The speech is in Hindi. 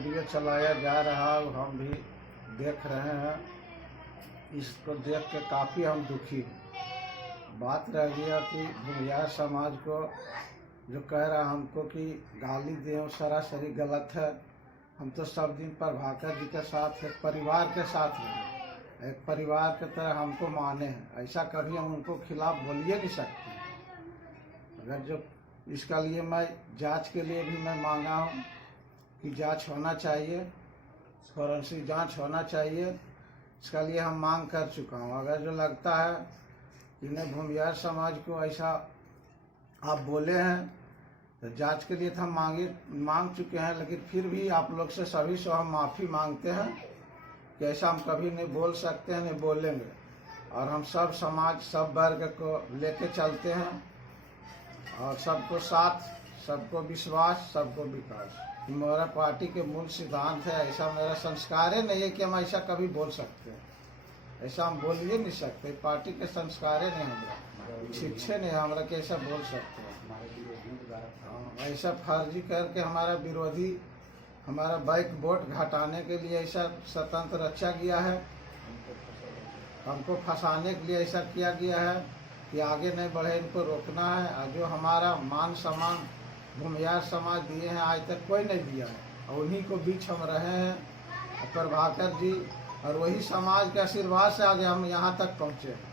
वीडियो चलाया जा रहा है हम भी देख रहे हैं। इसको देख के काफ़ी हम दुखी हैं। बात रह गया कि भूमिहार समाज को जो कह रहा हमको कि गाली दें सरासरी गलत है। हम तो सब दिन प्रभाकर जी के साथ एक परिवार के साथ हैं, एक परिवार की तरह हमको माने हैं। ऐसा कभी हम उनको खिलाफ बोलिए नहीं सकते। अगर जो इसका लिए मैं जांच के लिए भी मैं मांगा हूँ कि जांच होना चाहिए, फॉरेंसिक जांच होना चाहिए। इसका लिए हम मांग कर चुका हूँ। अगर जो लगता है जिन्हें भूमिहार समाज को ऐसा आप बोले हैं तो जांच के लिए तो हम मांग चुके हैं, लेकिन फिर भी आप लोग से सभी से हम माफ़ी मांगते हैं कि ऐसा हम कभी नहीं बोल सकते हैं, नहीं बोलेंगे। और हम सब समाज सब वर्ग को लेके चलते हैं और सबको साथ, सबको विश्वास, सबको विकास। मेरा पार्टी के मूल सिद्धांत है। ऐसा मेरा संस्कार ही नहीं है कि हम ऐसा कभी बोल सकते हैं। ऐसा हम बोल ही नहीं सकते। पार्टी के संस्कार नहीं हमारा, शिक्षे नहीं हमारा कि ऐसा बोल सकते हैं। ऐसा फर्जी करके हमारा विरोधी हमारा बैक वोट घटाने के लिए ऐसा स्वतंत्र रचा गया है। हमको फंसाने के लिए ऐसा किया गया है कि आगे नहीं बढ़े, इनको रोकना है। और जो हमारा मान सम्मान भूमिहार समाज दिए हैं आज तक कोई नहीं दिया है, और उन्हीं को बीच हम रहे हैं। प्रभाकर जी और वही समाज के आशीर्वाद से आगे हम यहाँ तक पहुँचे हैं।